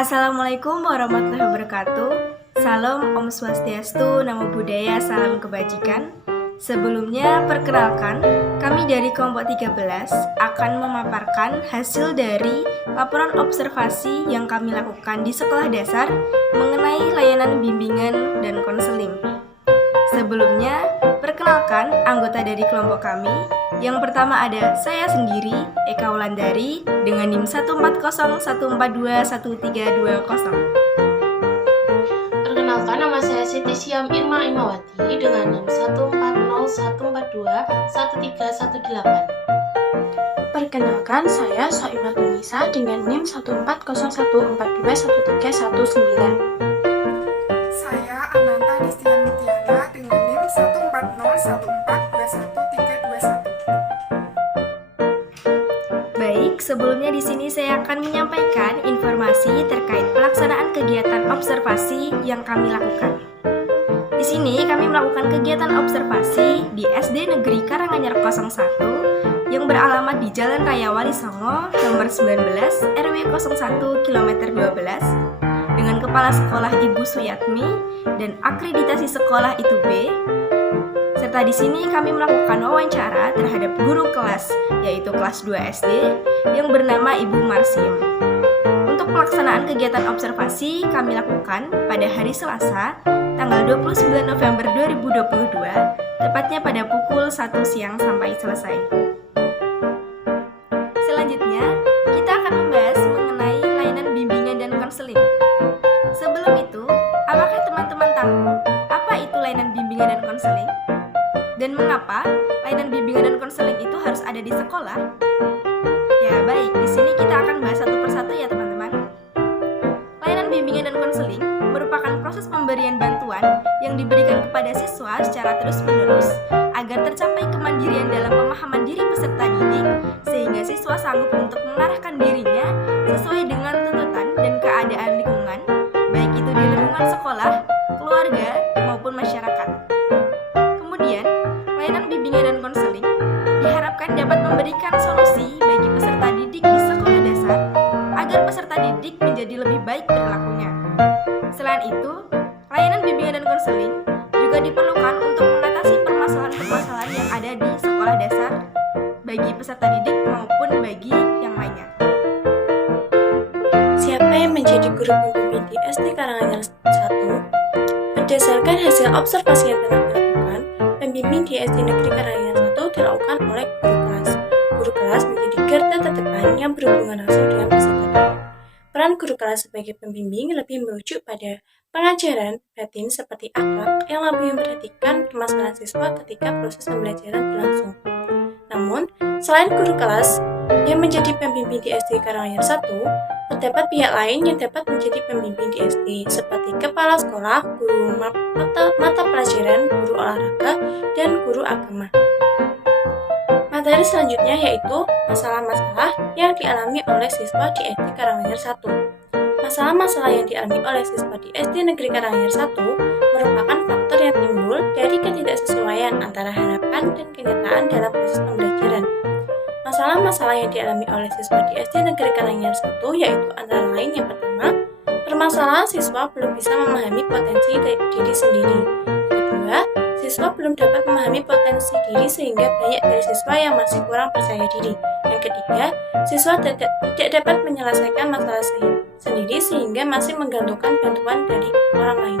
Assalamualaikum warahmatullahi wabarakatuh. Salam Om Swastiastu, Namo Buddhaya, salam kebajikan. Sebelumnya, perkenalkan, kami dari kelompok 13 akan memaparkan hasil dari laporan observasi yang kami lakukan di sekolah dasar mengenai layanan bimbingan dan konseling. Sebelumnya, perkenalkan anggota dari kelompok kami. Yang pertama ada saya sendiri, Eka Wulandari, dengan NIM 1401421321320. Perkenalkan, nama saya Siti Syam Irma Imawati dengan NIM 14014211318. Perkenalkan, saya Soimah Nisa dengan NIM 14014213119. Saya Ananta Distian Mutiana dengan NIM 1401421321321. Baik, sebelumnya di sini saya akan menyampaikan informasi terkait pelaksanaan kegiatan observasi yang kami lakukan. Di sini kami melakukan kegiatan observasi di SD Negeri Karanganyar 01 yang beralamat di Jalan Raya Wali Songo nomor 19 RW 01 kilometer 12 dengan kepala sekolah Ibu Suyatmi dan akreditasi sekolah itu B. Serta di sini kami melakukan wawancara terhadap guru kelas, yaitu kelas 2 SD, yang bernama Ibu Marsim. Untuk pelaksanaan kegiatan observasi kami lakukan pada hari Selasa, tanggal 29 November 2022, tepatnya pada pukul 1 siang sampai selesai. Selanjutnya, kita akan membahas mengenai layanan bimbingan dan konseling. Sebelum itu, apakah teman-teman tahu apa itu layanan bimbingan dan konseling? Dan mengapa layanan bimbingan dan konseling itu harus ada di sekolah? Ya baik, di sini kita akan bahas satu persatu ya teman-teman. Layanan bimbingan dan konseling merupakan proses pemberian bantuan yang diberikan kepada siswa secara terus-menerus agar tercapai kemandirian dalam pemahaman diri peserta didik sehingga siswa sanggup untuk mengarahkan dirinya sesuai dengan tuntutan dan keadaan lingkungan, baik itu di lingkungan sekolah, keluarga, maupun masyarakat. Kemudian, layanan bimbingan dan konseling diharapkan dapat memberikan solusi bagi peserta didik di sekolah dasar agar peserta didik menjadi lebih baik perilakunya. Selain itu, layanan bimbingan dan konseling juga diperlukan untuk mengatasi permasalahan-permasalahan yang ada di sekolah dasar bagi peserta didik maupun bagi yang lainnya. Siapa yang menjadi guru pembimbing di SD Karanganyar 1? Berdasarkan hasil observasi yang telah dilakukan, pembimbing di SD Negeri Karanganyar 1 dilakukan oleh guru kelas. Guru kelas menjadi garda terdepan yang berhubungan langsung dengan peserta didik. Peran guru kelas sebagai pembimbing lebih merujuk pada pengajaran batin seperti akhlak yang lebih memperhatikan permasalahan siswa ketika proses pembelajaran berlangsung. Namun, selain guru kelas yang menjadi pembimbing di SD Karanganyar 1, terdapat pihak lain yang dapat menjadi pembimbing di SD, seperti kepala sekolah, guru mata pelajaran, guru olahraga, dan guru agama. Materi selanjutnya yaitu masalah-masalah yang dialami oleh siswa di SD Karanganyar 1. Masalah-masalah yang dialami oleh siswa di SD Negeri Karanganyar 1 merupakan faktor yang timbul dari ketidaksesuaian antara harapan dan kenyataan dalam proses pembelajaran. Masalah-masalah yang dialami oleh siswa di SD Negeri Karanganyar 1 yaitu antara lain yang pertama, permasalahan siswa belum bisa memahami potensi diri sendiri. Kedua, siswa belum dapat memahami potensi diri sehingga banyak dari siswa yang masih kurang percaya diri. Yang ketiga, siswa tidak dapat menyelesaikan masalah sendiri sehingga masih menggantungkan bantuan dari orang lain.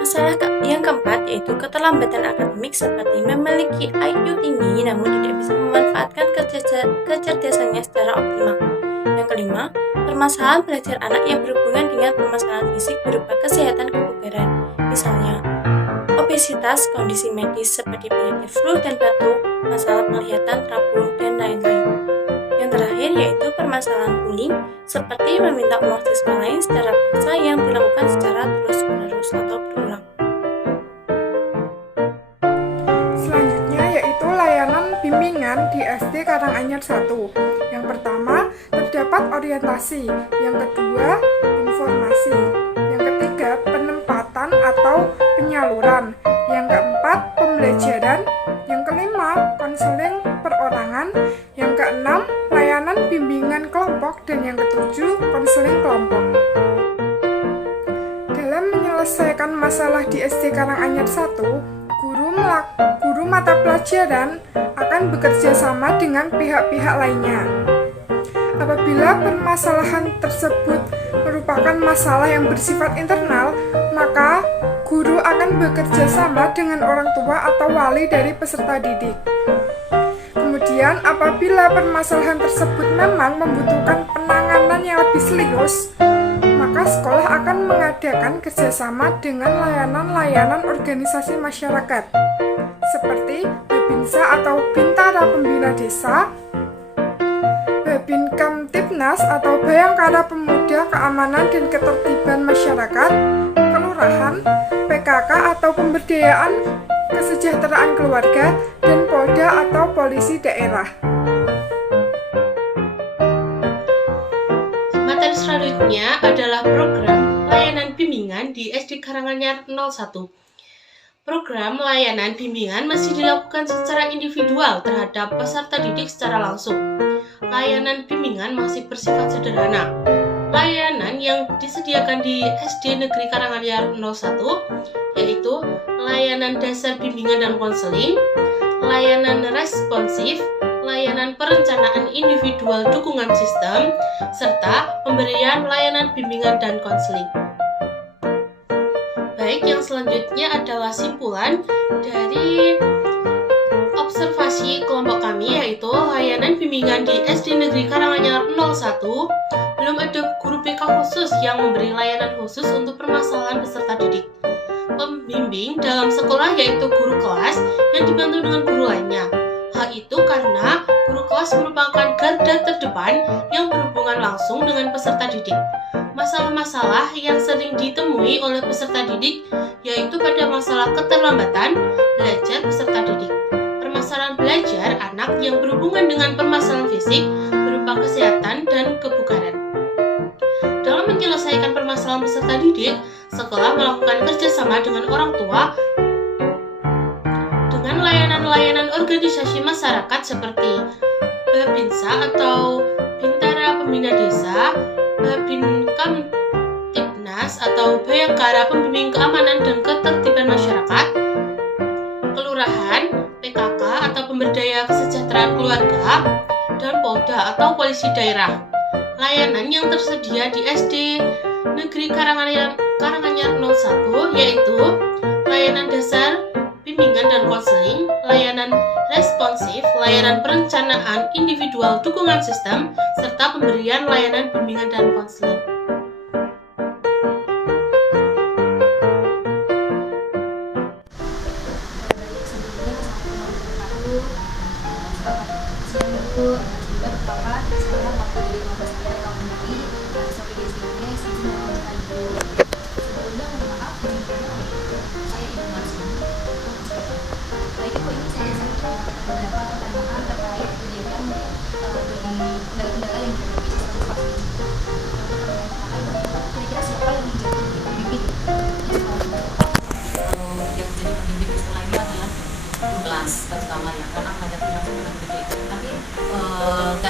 Masalah yang keempat yaitu keterlambatan akademik seperti memiliki IQ tinggi namun tidak bisa memanfaatkan kecerdasannya secara optimal. Yang kelima, permasalahan belajar anak yang berhubungan dengan permasalahan fisik berupa kesehatan kebugaran, misalnya obesitas, kondisi medis seperti penyakit flu dan batuk, masalah penglihatan, rabun, dan lain-lain. Yang terakhir yaitu permasalahan bullying seperti meminta uang siswa lain secara paksa yang dilakukan secara terus-menerus atau berulang. Selanjutnya yaitu layanan bimbingan di SD Karanganyar 1. Yang pertama, terdapat orientasi. Yang kedua, informasi. Yang ketiga, penempatan atau penyaluran. Yang keempat, pembelajaran. Yang kelima, konseling perorangan. Yang keenam, layanan bimbingan kelompok. Dan yang ketujuh, konseling kelompok. bermasalah di SD Karanganyar 1, guru mata pelajaran akan bekerja sama dengan pihak-pihak lainnya. Apabila permasalahan tersebut merupakan masalah yang bersifat internal, maka guru akan bekerja sama dengan orang tua atau wali dari peserta didik. Kemudian, apabila permasalahan tersebut memang membutuhkan penanganan yang lebih serius, maka sekolah akan mengadakan kerjasama dengan layanan-layanan organisasi masyarakat, seperti Babinsa atau Bintara Pembina Desa, Babin Kamtibnas atau Bayangkara Pemuda Keamanan dan Ketertiban Masyarakat, Kelurahan, PKK atau Pemberdayaan Kesejahteraan Keluarga, dan Polda atau Polisi Daerah. Materi selanjutnya adalah program layanan bimbingan di SD Karanganyar 01. Program layanan bimbingan masih dilakukan secara individual terhadap peserta didik secara langsung. Layanan bimbingan masih bersifat sederhana. Layanan yang disediakan di SD Negeri Karanganyar 01 yaitu layanan dasar bimbingan dan konseling, layanan responsif, layanan perencanaan individual dukungan sistem, serta pemberian layanan bimbingan dan konseling. Baik, yang selanjutnya adalah simpulan dari observasi kelompok kami, yaitu layanan bimbingan di SD Negeri Karanganyar 01 belum ada guru BK khusus yang memberi layanan khusus untuk permasalahan peserta didik. Pembimbing dalam sekolah yaitu guru kelas yang dibantu dengan guru lainnya. Hal itu karena guru kelas merupakan garda terdepan yang berhubungan langsung dengan peserta didik. Masalah-masalah yang sering ditemui oleh peserta didik yaitu pada masalah keterlambatan belajar peserta didik, permasalahan belajar anak yang berhubungan dengan permasalahan fisik berupa kesehatan dan kebugaran. Dalam menyelesaikan permasalahan peserta didik, sekolah melakukan kerjasama dengan orang tua dengan layanan-layanan organisasi masyarakat seperti Babinsa atau Bintara Pembina Desa, Babin Kamtibnas atau Bayangkara Pembimbing Keamanan dan Ketertiban Masyarakat, Kelurahan, PKK atau Pemberdaya Kesejahteraan Keluarga, dan Polda atau Polisi Daerah. Layanan yang tersedia di SD Negeri Karanganyar 01 yaitu layanan dasar bimbingan dan konseling, layanan responsif, layanan perencanaan individual dukungan sistem, serta pemberian layanan bimbingan dan konseling. Pertama ya, karena menghadapi langsung dengan gede. Tapi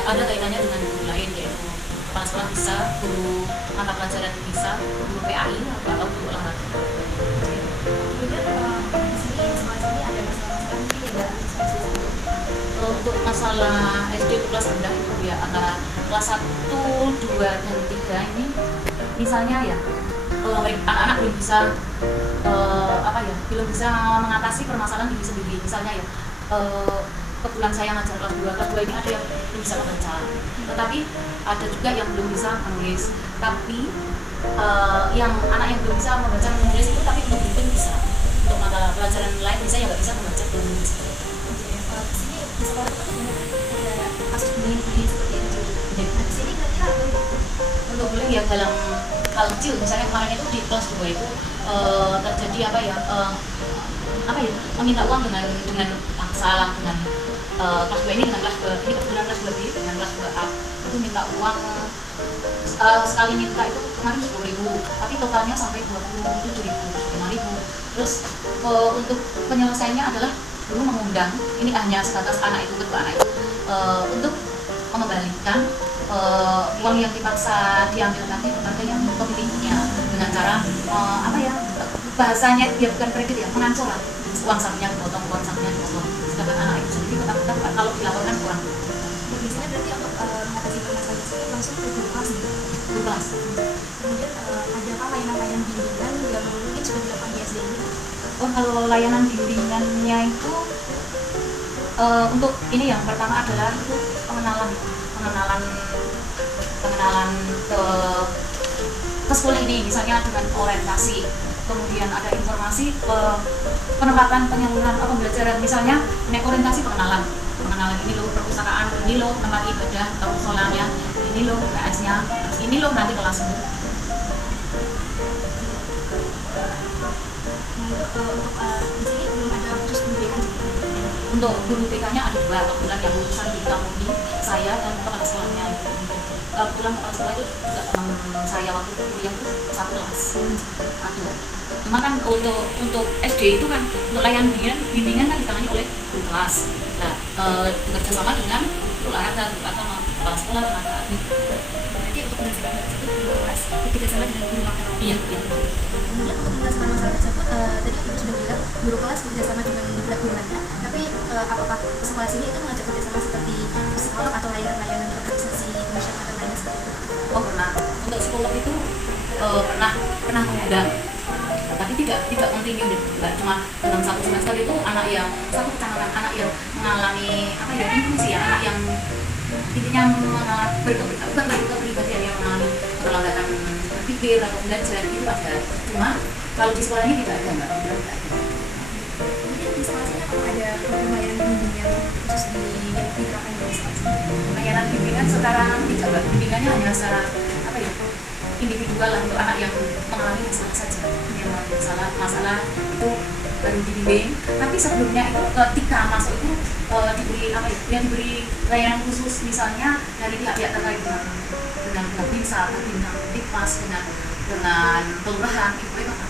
ada kaitannya dengan guru lain, yaitu kepala sekolah bisa, guru mata pelajaran bisa, guru PAI atau guru olahraga. Untuk masalah SD kelas rendah itu ya antara kelas 1, 2, dan 3 ini misalnya ya anak-anak belum bisa belum bisa mengatasi permasalahan diri sendiri. Misalnya ya kebetulan saya ngajar kelas 2 ini ada yang belum bisa membaca, tetapi ada juga yang belum bisa menulis. Tapi yang anak yang belum bisa membaca dan menulis itu tapi belum bisa untuk mata pelajaran lain bisa ya nggak bisa membaca dan menulis. Untuk bullying ya dalam hal kecil, misalnya kemarin itu di kelas 2 itu terjadi meminta uang dengan paksa dengan kelas 2 ini dengan kelas 2 ini kebetulan kelas 2B dengan kelas 2A itu minta uang sekali minta itu kemarin 10.000 tapi totalnya sampai 27.000 terus untuk penyelesaiannya adalah guru mengundang, ini hanya sebatas anak itu kedua anak itu untuk mengembalikan uang yang dipaksa diambil nanti kepada yang pemiliknya dengan cara bahasanya dia bukan kredit ya, pengancoran. Uang sakunya dipotong, uang sakunya dipotong. Sedangkan anak itu sendiri ketakutan kalau dilaporkan kurang. Biasanya berarti untuk mengatasi permasalahan tersebut langsung ke guru kelas nih. Guru kelas. Kemudian adakah layanan-layanan bimbingan yang mungkin sudah dilakukan di SD ini? Oh, kalau layanan bimbingannya itu untuk ini yang pertama adalah itu pengenalan ke sekolah ini, misalnya dengan orientasi, kemudian ada informasi penempatan penyaluran pembelajaran, misalnya naik orientasi pengenalan ini loh perpustakaan, ini loh tempat ibadah atau musolanya, ini loh UKS-nya, terus ini loh nanti kelasmu. Untuk di sini belum ada khusus bimbingan. Untuk guru TK-nya ada 2, kebetulan yang lulusan di kampung ini saya dan kepala sekolahnya. Kebetulan kepala sekolah itu juga teman saya waktu kuliah itu satu kelas ada. Cuma kan untuk SD itu kan untuk layanan bimbingan kan ditangani oleh guru kelas. Nah, bekerja sama dengan olahraga atau kepala sekolah tenaga ahli. Berarti untuk menyelesaikan tersebut guru kelas bekerja sama dengan guru makanan. Iya. Kemudian untuk menyelesaikan masalah tersebut, tadi Ibu sudah bilang guru kelas bekerja sama dengan guru-gurunya. Tapi apakah sekolah sini itu mengajak kerja sama seperti psikolog atau layanan organisasi masyarakat lainnya seperti itu? Oh pernah. Untuk psikolog itu pernah mengundang. Tapi tidak kontinu, nggak cuma dalam 1 semester itu anak yang satu kecamatan, anak yang mengalami inklusi ya, anak yang intinya mengalami kepribadian yang mengalami perlambatan berpikir atau belajar itu ada. Cuma kalau di sekolah ini tidak ada, Mbak. Kemudian di sekolah sini apakah ada program layanan bimbingan khusus diterapkan di sekolah sini? Layanan bimbingan secara tidak, Mbak. Bimbingannya hanya secara individual lah, untuk anak yang mengalami masalah saja, yang mengalami masalah itu baru dibimbing. Tapi sebelumnya itu ketika masuk itu diberi layanan khusus, misalnya dari pihak-pihak terkait dengan Babinsa, dengan Dikmas, dengan kelurahan itu apa?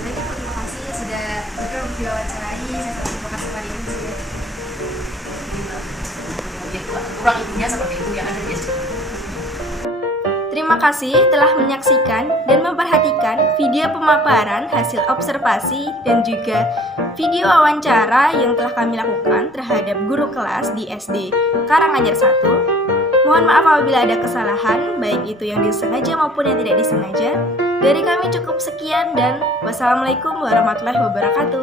Baik, Ibu, terima kasih sudah berkenan diwawancarai. Saya sangat terima kasih hari ini. Kurang lebihnya seperti itu yang ada di SD. Terima kasih telah menyaksikan dan memperhatikan video pemaparan hasil observasi dan juga video wawancara yang telah kami lakukan terhadap guru kelas di SD Karanganyar 1. Mohon maaf apabila ada kesalahan, baik itu yang disengaja maupun yang tidak disengaja. Dari kami cukup sekian dan wassalamualaikum warahmatullahi wabarakatuh.